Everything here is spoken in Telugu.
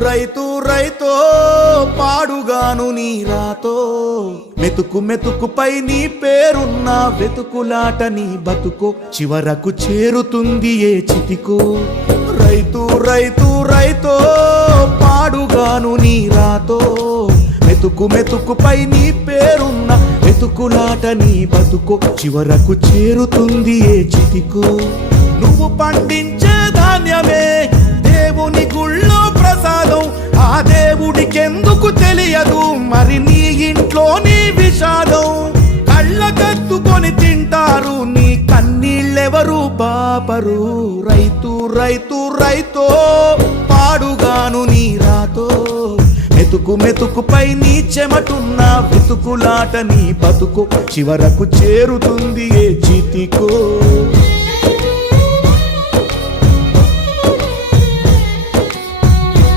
రైతు రైతో పాడుగాను నీ రాతో మెతుకు మెతుకుపై నీ పేరున్న వెతుకులాట నీ బతుకో చివరకు చేరుతుంది ఏ చితికో రైతు రైతు రైతో పాడుగాను నీ రాతో మెతుకు మెతుకుపై నీ పేరున్న వెతుకులాట నీ బతుకో చివరకు చేరుతుంది ఏ చితికో నువ్వు పండించే ధాన్యమే దేవుని గుళ్ళో ప్రసాదం ఆ దేవుడికెందుకు తెలియదు మరి నీ ఇంట్లో నీ విషాదం కళ్ళకత్తుకొని తింటారు నీ కన్నీళ్ళెవరు పాపరు రైతు రైతు రైతో పాడుగాను నీ రాతో మెతుకు మెతుకుపై నీ చెమటున్న వెతుకులాట నీ బతుకు చివరకు చేరుతుంది ఏ చితికో